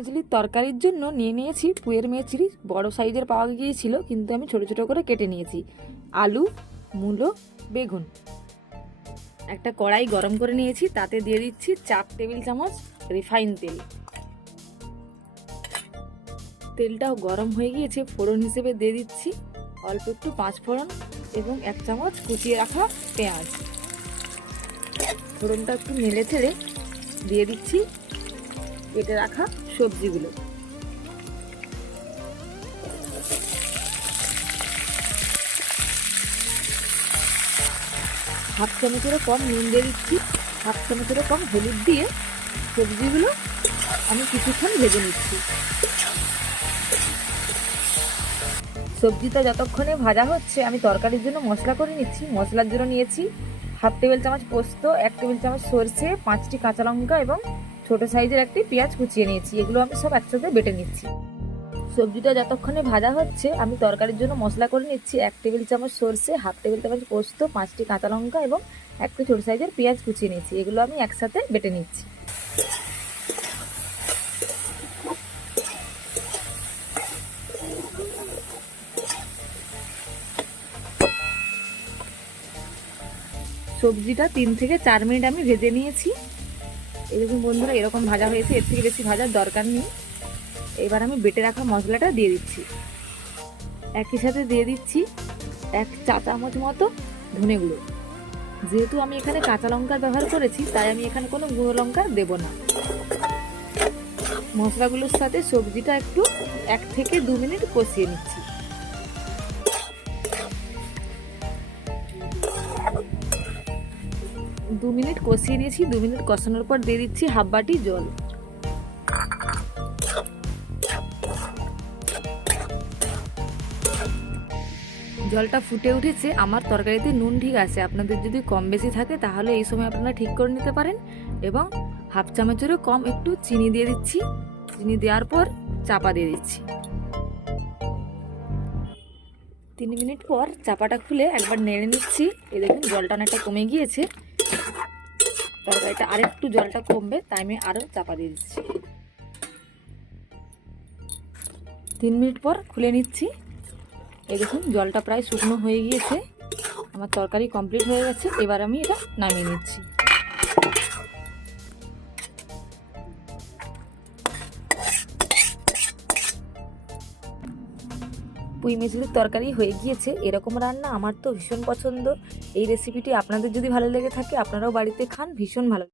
মেচলির তরকারির জন্য নিয়ে নিয়েছি পুয়ের মেচলি বড় সাইজের পাওয়া গিয়েছিল, কিন্তু আমি ছোট ছোট করে কেটে নিয়েছি। আলু, মূলো, বেগুন। একটা কড়াই গরম করে নিয়েছি, তাতে দিয়ে দিচ্ছি চার টেবিল চামচ রিফাইন তেল। তেলটাও গরম হয়ে গিয়েছে, ফোড়ন হিসেবে দিয়ে দিচ্ছি অল্প একটু পাঁচ ফোড়ন এবং এক চামচ কুচিয়ে রাখা পেঁয়াজ। ফোড়নটা একটু নেড়ে ছেড়ে দিয়ে দিচ্ছি, কেটে রাখা সবজিগুলো। হাফ চামচেরও কম নুন দিয়ে দিচ্ছি। হাফ চামচেরও কম হলুদ দিয়ে সবজিগুলো আমি কিছুক্ষণ ভেজে নিচ্ছি। সবজিটা যতক্ষণে ভাজা হচ্ছে, আমি তরকারির জন্য মশলা করে নিচ্ছি। মশলার জন্য নিয়েছি হাফ টেবিল চামচ পোস্ত, এক টেবিল চামচ সর্ষে, পাঁচটি কাঁচা লঙ্কা এবং ছোট সাইজের একটি পেঁয়াজ কুচিয়ে নিয়েছি। এগুলো আমি সব একসাথে বেটে নিচ্ছি। সবজিটা যতক্ষণে ভাজা হচ্ছে, আমি তরকারির জন্য মশলা করে নিচ্ছি। এক টেবিল চামচ সর্ষে, হাফ টেবিল চামচ পোস্ত, পাঁচটি কাঁচা লঙ্কা এবং একটি ছোট সাইজের পেঁয়াজ কুচিয়ে নিয়েছি। এগুলো আমি একসাথে বেটে নিচ্ছি। সবজিটা তিন থেকে চার মিনিট আমি ভেজে নিয়েছি। এরকম বন্ধুরা, এরকম ভাজা হয়েছে, এর থেকে বেশি ভাজার দরকার নেই। এবার আমি বেটে রাখা মশলাটা দিয়ে দিচ্ছি। একই সাথে দিয়ে দিচ্ছি এক চা চামচ মতো ধনে গুঁড়ো। যেহেতু আমি এখানে কাঁচা লঙ্কার ব্যবহার করেছি, তাই আমি এখানে কোনো গুঁড়ো লঙ্কা দেবো না। মশলাগুলোর সাথে সবজিটা একটু এক থেকে দু মিনিট কষিয়ে নিচ্ছি। দু মিনিট কষিয়ে নিয়েছি, দু মিনিট কষানোর পর দিয়ে দিচ্ছি হাফ বাটি জল। জলটা ফুটে উঠেছে, আমার তরকারিতে নুন ঠিক আছে, আপনাদের যদি কম বেশি থাকে তাহলে এই সময় আপনারা ঠিক করে নিতে পারেন। এবং হাফ চামচেরও কম একটু চিনি দিয়ে দিচ্ছি। চিনি দেওয়ার পর চাপা দিয়ে দিচ্ছি। তিন মিনিট পর চাপাটা খুলে একবার নেড়ে নিচ্ছি। এই দেখুন, জলটা অনেকটা কমে গিয়েছে। তরকারিটা আরেকটু জলটা কমবে, তাই আমি আরও চাপা দিয়ে দিচ্ছি। তিন মিনিট পর খুলে নিচ্ছি। এই দেখুন, জলটা প্রায় শুকনো হয়ে গিয়েছে। আমার তরকারি কমপ্লিট হয়ে গেছে। এবার আমি এটা নামিয়ে নিচ্ছি। পুঁই মেঝলির তরকারি হয়ে গিয়েছে, এরকম রান্না আমার তো ভীষণ পছন্দ। এই রেসিপিটি আপনাদের যদি ভালো লেগে থাকে, আপনারাও বাড়িতে খান, ভীষণ ভালো